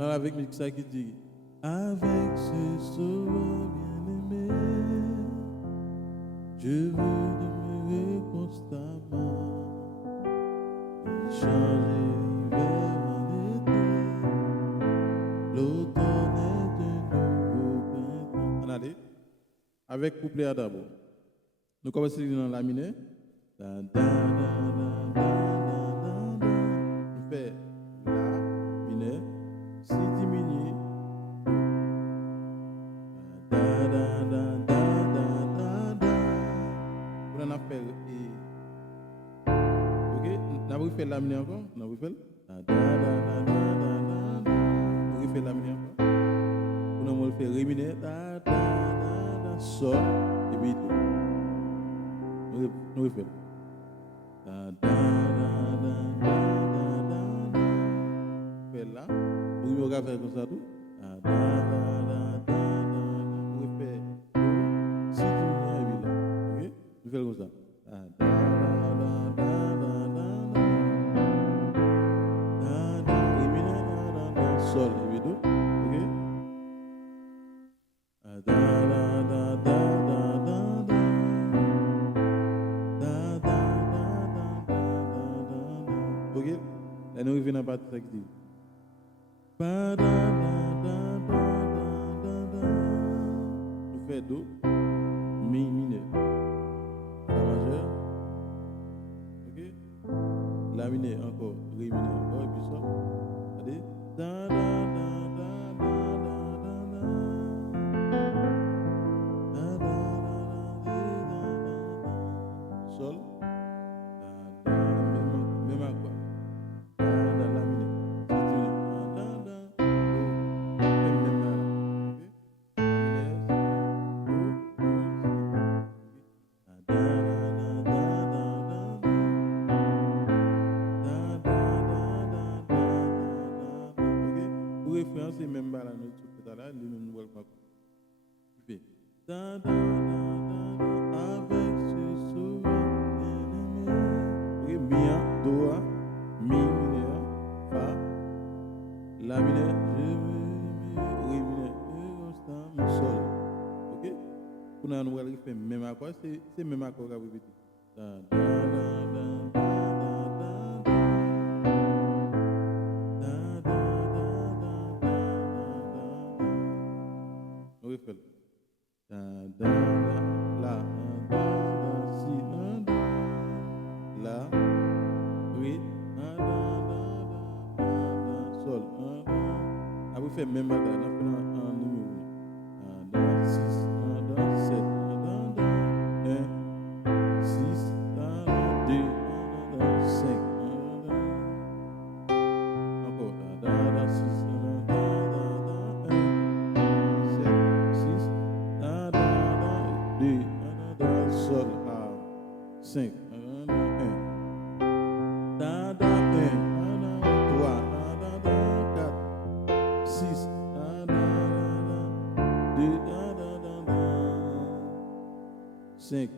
Alors avec musique ça qui dit avec ce sauveur bien-aimé, je veux demeurer constamment, changer l'hiver en été, l'automne est un nouveau printemps. On allait avec couplet d'abord. Nous commençons dans la mineure. On fait la mineure, si diminué. On a fait ok, on a fait la mineure encore. On a fait on fait la mineure encore. On a fait ré mineur, sol et puis tout. Nous fait fait là, on va faire comme ça tout. On fait si tu viens là, ok? On fait comme ça. Sol et puis tout, ok? Ok? Et nous revenons à partir de ça. Nous faisons do, mi mineur, fa majeur, ok? La mineur encore, ré mineur encore, et puis ça. Allez, sol, même accord. La mineur, pour référencer même bas la note tout à l'heure, les mêmes nouvelles pas. Avec ce sourire bien-aimé. Ok, mia, doa, mi mineur, fa, la mineur, je veux ré mineur, constant, mon sol. Ok, pour nous nous allons faire même accord, c'est même accord qu'à répéter. On refait. La, si, la, oui, sol. Après faire même accord, on fait un numéro. 6, 7, 1, 6, 2, 5. Encore. 6, 2, sol, 5, 1, 1, 3, 4, 6, 2, 5.